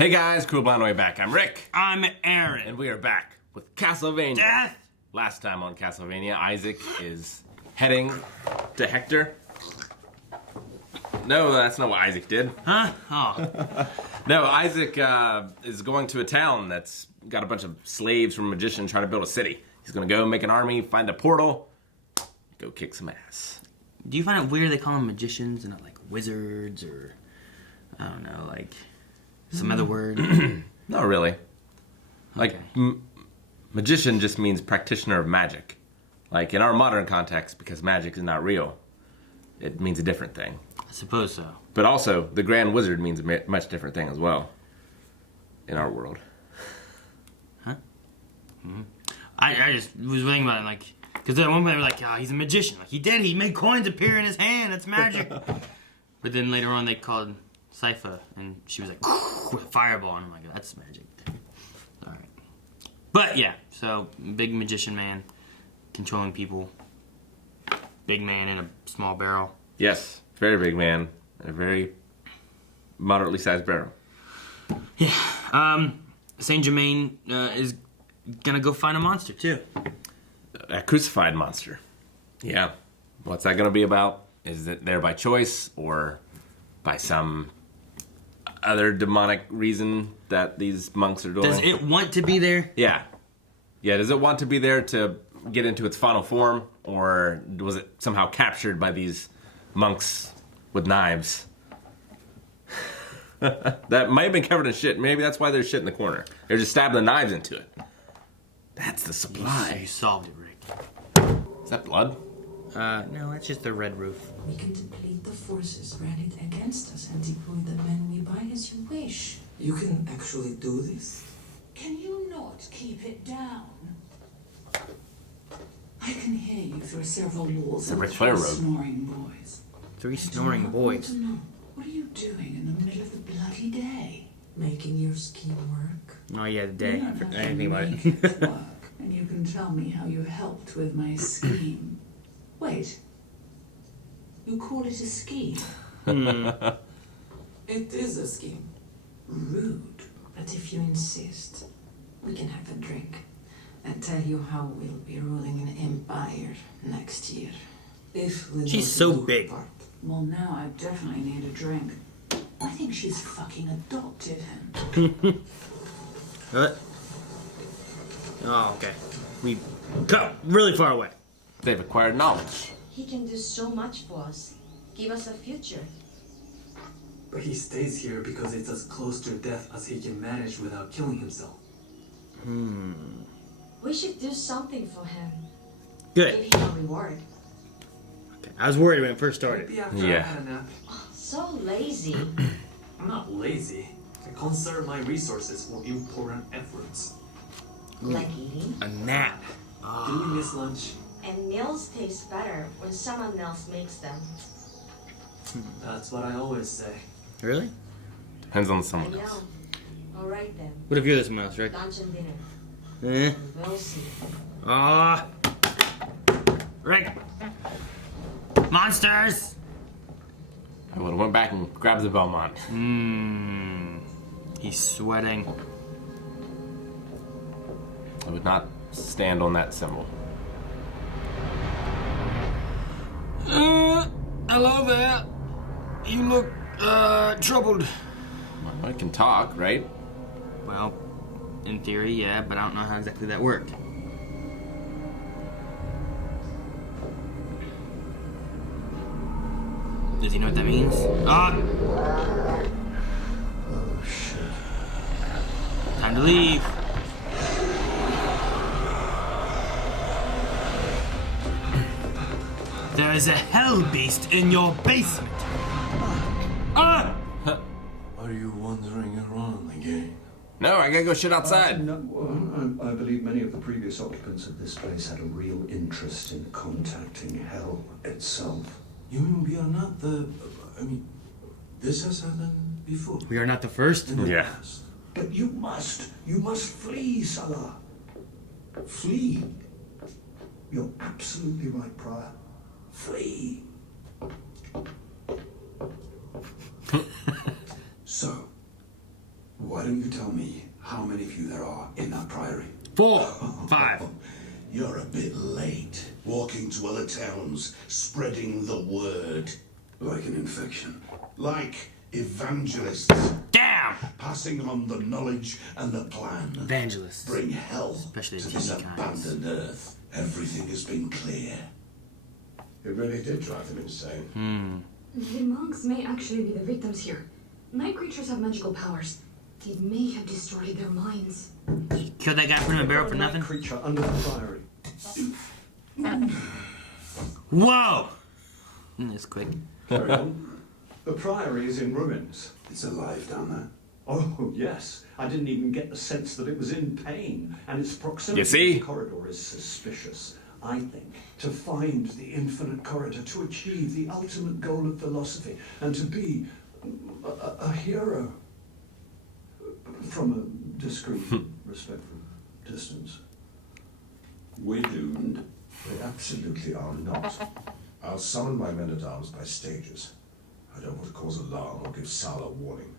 Hey guys, Cool Blind Way back. I'm Rick. I'm Aaron. And we are back with Castlevania. Death! Last time on Castlevania, Isaac is heading to Hector. No, that's not what Isaac did. Huh? Oh. No, Isaac is going to a town that's got a bunch of slaves from a magician trying to build a city. He's going to go make an army, find a portal, go kick some ass. Do you find it weird they call them magicians and not like wizards or, I don't know, like some other word? Not really. Like, Okay. Magician just means practitioner of magic. Like, in our modern context, because magic is not real, it means a different thing. I suppose so. But also, the Grand Wizard means a much different thing as well. In our world. Huh? Mm-hmm. I just was thinking about it, like, because at one point they were like, oh, he's a magician. Like, he made coins appear in his hand. That's magic. But then later on they called Sypha, and she was like, with a fireball. And I'm like, that's magic. All right. But, yeah, so big magician man controlling people. Big man in a small barrel. Yes, very big man. And a very moderately sized barrel. Yeah. Saint Germain is gonna go find a monster, too. A crucified monster. Yeah. What's that gonna be about? Is it there by choice or by some other demonic reason that these monks are doing? Does it want to be there? Yeah. Yeah, does it want to be there to get into its final form? Or was it somehow captured by these monks with knives? That might have been covered in shit. Maybe that's why there's shit in the corner. They're just stabbing the knives into it. That's the supply. You solved it, Rick. Is that blood? No, that's just the red roof. We can deplete the forces rallied against us and deploy the men we buy as you wish. You can actually do this? Can you not keep it down? I can hear you through several walls The and Ric Flair three road. snoring boys. 3 I do snoring not boys. want to know. What are you doing in the middle of the bloody day? Making your scheme work? Oh, yeah, the day. You I don't didn't have think to about make it. it work, and you can tell me how you helped with my scheme. Wait. You call it a scheme? It is a scheme. Rude. But if you insist, we can have a drink and tell you how we'll be ruling an empire next year. If we She's don't so do our big. part. Well, now I definitely need a drink. I think she's fucking adopted him. What? Oh, okay. We go really far away. They've acquired knowledge. He can do so much for us. Give us a future. But he stays here because it's as close to death as he can manage without killing himself. We should do something for him. Good. Give him a reward. Okay. I was worried when it first started. Maybe after Yeah. I've had a nap. So lazy. I'm not lazy. I conserve my resources for important efforts. Like eating. A nap. Do we miss lunch? And meals taste better when someone else makes them. That's what I always say. Really? Depends on I someone know. else. Alright then. What if you're this mouse, Rick? Lunch and dinner. Eh? We'll see. Ah. Rick. Monsters. I would have went back and grabbed the Belmont. He's sweating. I would not stand on that symbol. Hello there. You look, troubled. Well, I can talk, right? Well, in theory, yeah, but I don't know how exactly that worked. Does he know what that means? Ah! Oh, shit. Time to leave. There is a hell beast in your basement. Ah! Are you wandering around again? No, I gotta go shit outside. No, I believe many of the previous occupants of this place had a real interest in contacting hell itself. You mean we are not the... I mean, this has happened before. We are not the first. In the Yeah. past. But you must flee, Salah. Flee. You're absolutely right, Prior. Flee. So, Why don't you tell me how many of you there are in that priory? 4, 5. You're a bit late. Walking to other towns, spreading the word. Like an infection. Like evangelists. Damn! Passing on the knowledge and the plan. Evangelists. Bring hell Especially to the this teeny kinds. abandoned earth. Everything has been clear. It really did drive them insane. The monks may actually be the victims here. Night creatures have magical powers. They may have distorted their minds. Killed that guy, put him in a barrel for nothing? Creature under the priory. Whoa! It's quick. Carry on. The priory is in ruins. It's alive down there. Oh, yes. I didn't even get the sense that it was in pain, and its proximity You see? to the corridor is suspicious. I think to find the infinite corridor, to achieve the ultimate goal of philosophy, and to be a hero from a discreet, respectful distance. We're doomed. They absolutely are not. I'll summon my men-at-arms by stages. I don't want to cause alarm or give Sala warning.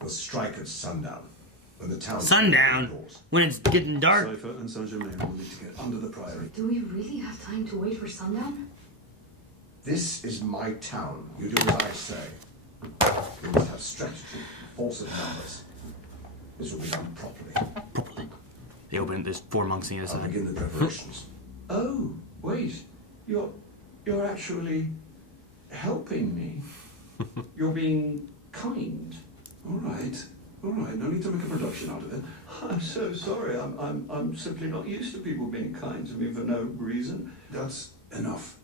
We'll strike at sundown, when the town... Sundown? When it's getting dark? Cypher and Saint-Germain will need to get under the priory. Do we really have time to wait for sundown? This is my town. You do as I say. We must have strategy and force of numbers. This will be done properly. Properly. They open it, there's 4 monks on the other I'll side. begin the preparations. Oh, wait. You're actually helping me. You're being kind. All right. No need to make a production out of it. I'm so sorry. I'm simply not used to people being kind to me for no reason. That's enough.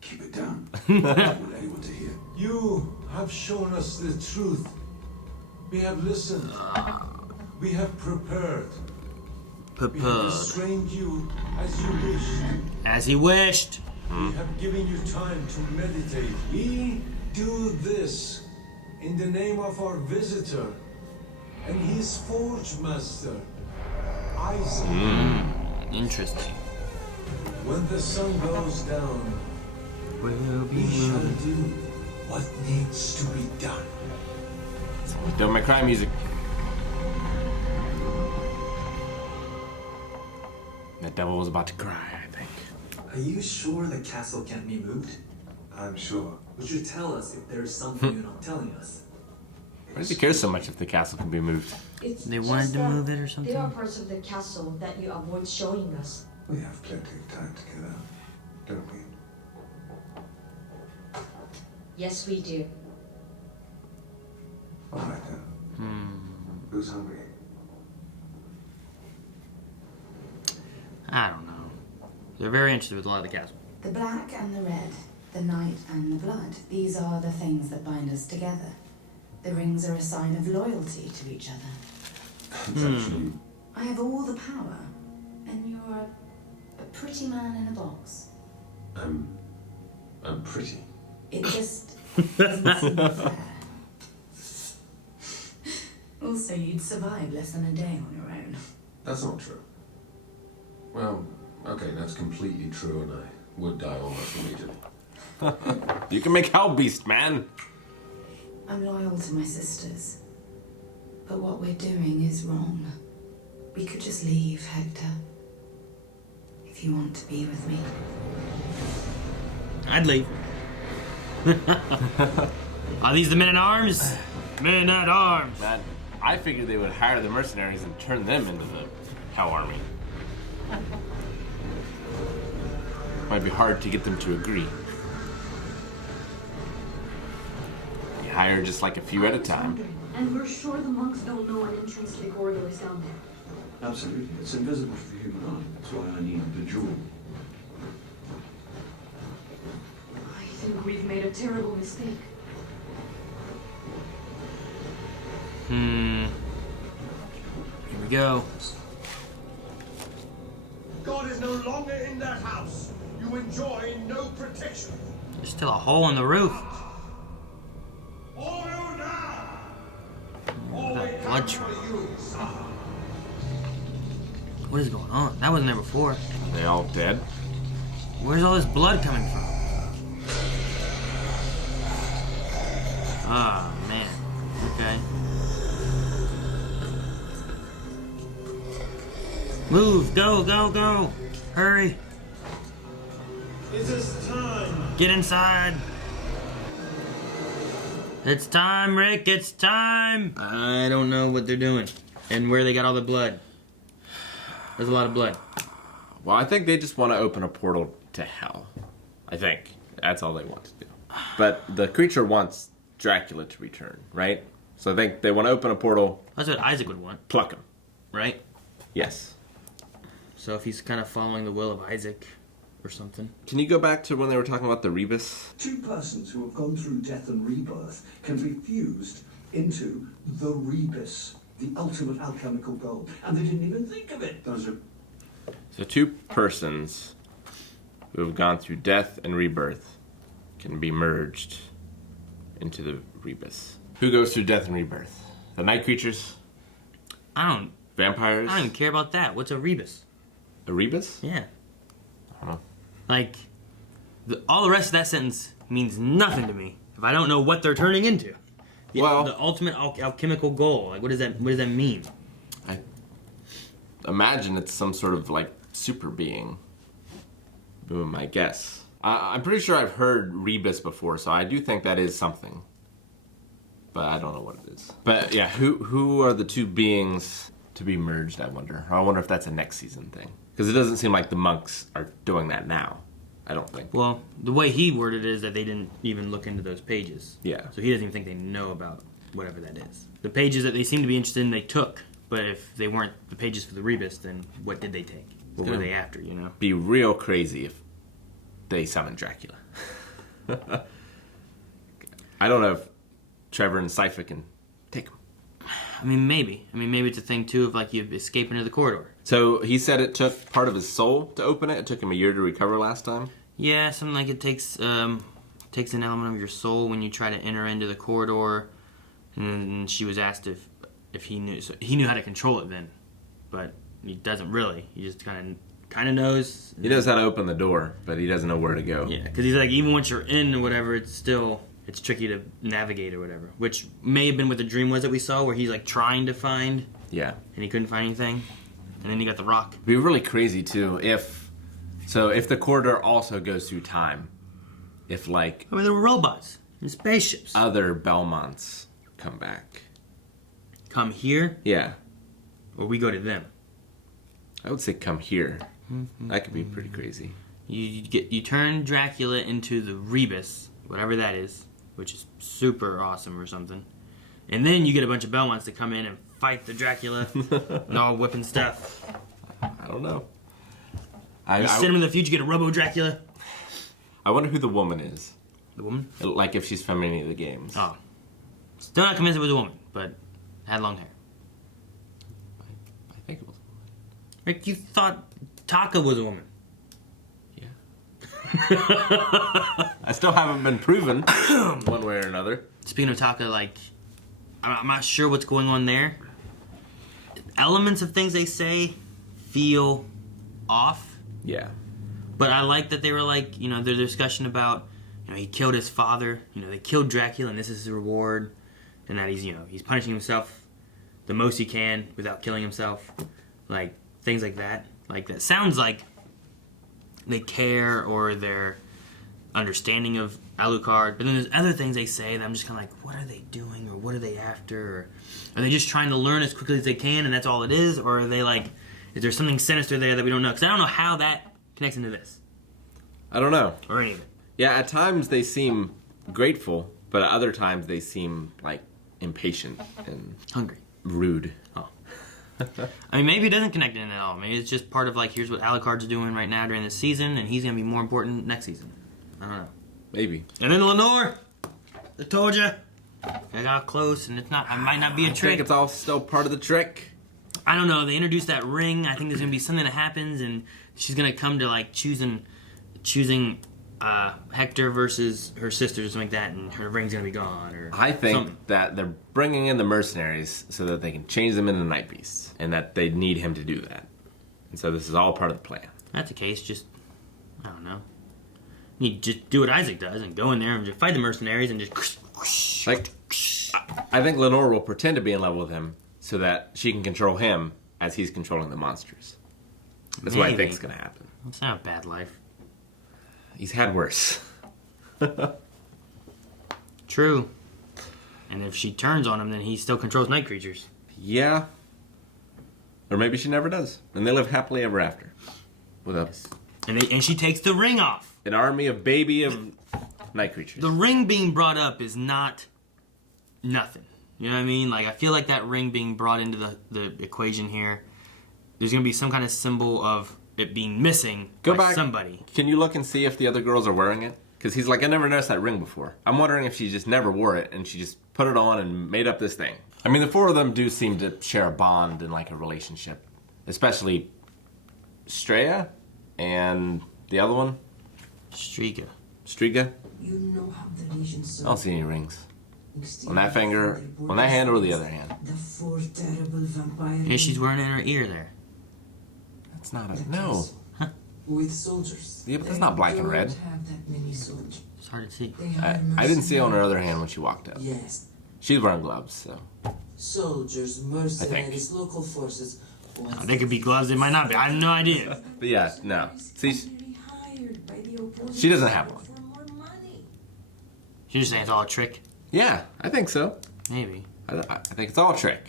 Keep it down. I don't want anyone to hear. You have shown us the truth. We have listened. We have prepared. We have restrained you as you wished. As he wished. We have given you time to meditate. We do this in the name of our visitor and his forge master, Isaac. Interesting. When the sun goes down, we shall do what needs to be done. Don't make cry music. The devil was about to cry, I think. Are you sure the castle can't be moved? I'm sure. Would you tell us if there's something you're not telling us? Why does he care so much if the castle can be moved? It's They just wanted to that move it or something? There are parts of the castle that you avoid showing us. We have plenty of time to get out, don't we? Yes, we do. All right then. Who's hungry? I don't know. They're very interested with a lot of the castle. The black and the red, the night and the blood, these are the things that bind us together. The rings are a sign of loyalty to each other. It's actually... I have all the power, and you're a pretty man in a box. I'm pretty. It just doesn't seem fair. Also, you'd survive less than a day on your own. That's not true. Well, okay, that's completely true, and I would die almost immediately. You can make Hell Beast, man. I'm loyal to my sisters. But what we're doing is wrong. We could just leave, Hector. If you want to be with me. I'd leave. Are these the men-at-arms? Men-at-arms. Man, I figured they would hire the mercenaries and turn them into the Hell Army. Might be hard to get them to agree. You hire just like a few at a time. And we're sure the monks don't know an entrance to the corridor is down there. Absolutely. It's invisible to the human eye. That's why I need the jewel. I think we've made a terrible mistake. Here we go. God is no longer in that house. You enjoy no protection. There's still a hole in the roof. All you now. All That we blood have trail. for you, son. What is going on? That wasn't there before. Are they all dead? Where's all this blood coming from? Ah, man. Okay. Move! Go! Go! Go! Hurry! It is time. Get inside! It's time, Rick! It's time! I don't know what they're doing. And where they got all the blood. There's a lot of blood. Well, I think they just want to open a portal to hell. I think. That's all they want to do. But the creature wants Dracula to return, right? So I think they want to open a portal. That's what Isaac would want. Pluck him. Right? Yes. So if he's kind of following the will of Isaac or something. Can you go back to when they were talking about the Rebus? Two persons who have gone through death and rebirth can be fused into the Rebus, the ultimate alchemical goal. And they didn't even think of it. Those are... So two persons who have gone through death and rebirth can be merged into the Rebus. Who goes through death and rebirth? The night creatures? Vampires? I don't even care about that. What's a Rebus? A Rebus? Yeah. I don't know. Like, all the rest of that sentence means nothing to me if I don't know what they're turning into. The ultimate alchemical goal. Like, what does that mean? I imagine it's some sort of like super being. Boom, my guess. I'm pretty sure I've heard Rebus before, so I do think that is something. But I don't know what it is. But yeah, who are the two beings to be merged, I wonder? I wonder if that's a next season thing. Because it doesn't seem like the monks are doing that now. I don't think. Well, the way he worded it is that they didn't even look into those pages. Yeah. So he doesn't even think they know about whatever that is. The pages that they seem to be interested in, they took. But if they weren't the pages for the Rebus, then what did they take? What were they after, you know? Be real crazy if they summon Dracula. I don't know if Trevor and Cypher can take him. I mean, maybe. Maybe it's a thing, too, of like you escape into the corridor. So he said it took part of his soul to open it. It took him a year to recover last time. Yeah, something like it takes an element of your soul when you try to enter into the corridor. And she was asked if he knew. So he knew how to control it then, but he doesn't really. He just kind of knows. He knows how to open the door, but he doesn't know where to go. Yeah, because he's like, even once you're in or whatever, it's tricky to navigate or whatever. Which may have been what the dream was that we saw, where he's like trying to find. Yeah. And he couldn't find anything. And then you got the rock. It'd be really crazy too if the corridor also goes through time. If like there were robots and spaceships. Other Belmonts come back. Come here? Yeah. Or we go to them. I would say come here. That could be pretty crazy. You turn Dracula into the Rebus, whatever that is, which is super awesome or something. And then you get a bunch of Belmonts to come in and fight the Dracula and all whipping stuff. I don't know. You send him in the future, get a Robo Dracula. I wonder who the woman is. The woman? Like if she's from any of the games. Oh. Still not convinced it was a woman, but had long hair. I think it was a woman. Rick, you thought Taka was a woman. Yeah. I still haven't been proven one way or another. Speaking of Taka, like, I'm not sure what's going on there. Elements of things they say feel off. Yeah. But I like that they were like, their discussion about, he killed his father. They killed Dracula and this is his reward. And that he's punishing himself the most he can without killing himself. Like, things like that. Like, that sounds like they care or they're understanding of Alucard. But then there's other things they say that I'm just kind of like, what are they doing? Or what are they after? Or are they just trying to learn as quickly as they can and that's all it is? Or are they like, is there something sinister there that we don't know? Because I don't know how that connects into this. I don't know. Or any of it. Yeah, at times they seem grateful, but at other times they seem like impatient and hungry, rude. Oh. I mean, maybe it doesn't connect in at all. Maybe it's just part of like, here's what Alucard's doing right now during this season, and he's gonna be more important next season. I don't know. Maybe. And then Lenore, I told you, I got close, and it's not. It might not be a trick. I think it's all still part of the trick. I don't know. They introduced that ring. I think there's gonna be something that happens, and she's gonna come to like choosing Hector versus her sister or something like that, and her ring's gonna be gone. Or I think something. that they're bringing in the mercenaries so that they can change them into night beasts, and that they need him to do that. And so this is all part of the plan. If that's the case, just I don't know. You just do what Isaac does and go in there and just fight the mercenaries and just like. I think Lenore will pretend to be in love with him so that she can control him as he's controlling the monsters. That's what I think is going to happen. It's not a bad life. He's had worse. True. And if she turns on him, then he still controls night creatures. Yeah. Or maybe she never does. And they live happily ever after. With a... And she takes the ring off. An army of night creatures. The ring being brought up is not nothing. You know what I mean? Like, I feel like that ring being brought into the equation here, there's going to be some kind of symbol of it being missing by somebody. Can you look and see if the other girls are wearing it? Because he's like, I never noticed that ring before. I'm wondering if she just never wore it and she just put it on and made up this thing. I mean, the four of them do seem to share a bond and like a relationship. Especially Straya and the other one. Striga. You know how the Legions I don't see any rings. On that finger, on that hand, or the other hand. The four terrible vampire. Yeah, she's wearing it in her ear there. That's not a... No. Huh. With soldiers. Yeah, but that's not black and red. Have that many soldiers. It's hard to see. I didn't see it on her other hand when she walked up. Yes. She's wearing gloves, so... Soldiers, mercenaries, local forces. They could be gloves, they might not be. I have no idea. But yeah, no. See, she doesn't have one. You're just saying it's all a trick? Yeah, I think so. Maybe. I think it's all a trick.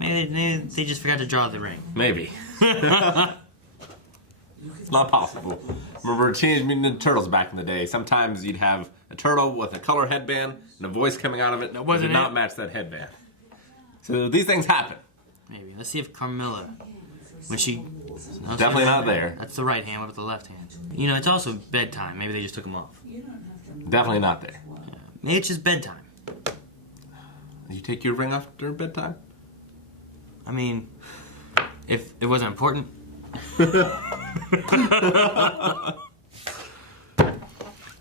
Maybe they just forgot to draw the ring. Maybe. It's not possible. Remember Teenage Mutant Ninja Turtles back in the day? Sometimes you'd have a turtle with a color headband and a voice coming out of it. That did not match that headband. So these things happen. Maybe. Let's see if Carmilla, when she... No, definitely not there. That's the right hand. What about the left hand? You know, it's also bedtime. Maybe they just took them off. Definitely not there. Yeah. Maybe it's just bedtime. You take your ring off during bedtime? I mean, if it wasn't important. I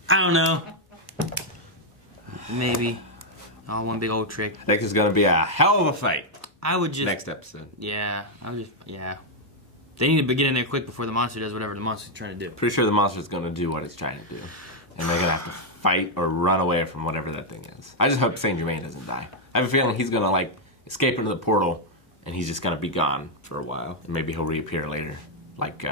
don't know. Maybe. All one big old trick. I think it's going to be a hell of a fight. I would just... Next episode. Yeah. They need to get in there quick before the monster does whatever the monster's trying to do. Pretty sure the monster's going to do what it's trying to do. And they're going to have to fight or run away from whatever that thing is. I just hope Saint Germain doesn't die. I have a feeling he's going to, like, escape into the portal, and he's just going to be gone for a while. And maybe he'll reappear later. Like,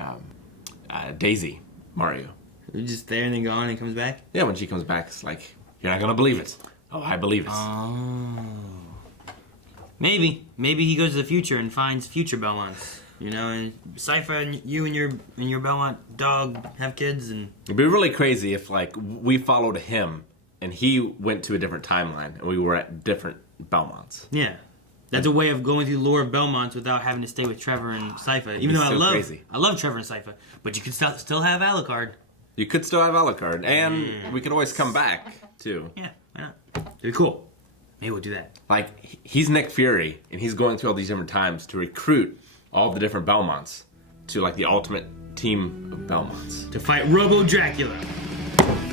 Daisy, Mario. He's just there and then gone and comes back? Yeah, when she comes back, it's like, you're not going to believe it. Oh, I believe it. Oh. Maybe he goes to the future and finds future Belmonts. You know, and Cypher and you and your Belmont dog have kids, and it'd be really crazy if like we followed him and he went to a different timeline and we were at different Belmonts. Yeah, that's a way of going through the lore of Belmonts without having to stay with Trevor and Cypher. Even though I love Trevor and Cypher, but you could still have Alucard. You could still have Alucard, and we could always come back too. Yeah, why not? It'd be cool. Maybe we'll do that. Like he's Nick Fury, and he's going through all these different times to recruit all the different Belmonts to like the ultimate team of Belmonts to fight Robo Dracula.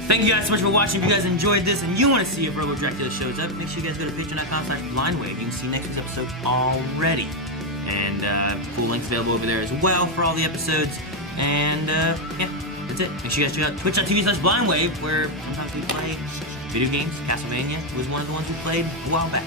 Thank you guys so much for watching. If you guys enjoyed this and you want to see if Robo Dracula shows up, make sure you guys go to patreon.com/blindwave. You can see next week's episode already, and full links available over there as well for all the episodes. And yeah, that's it. Make sure you guys check out twitch.tv/blindwave, where sometimes we play video games. Castlevania was one of the ones we played a while back.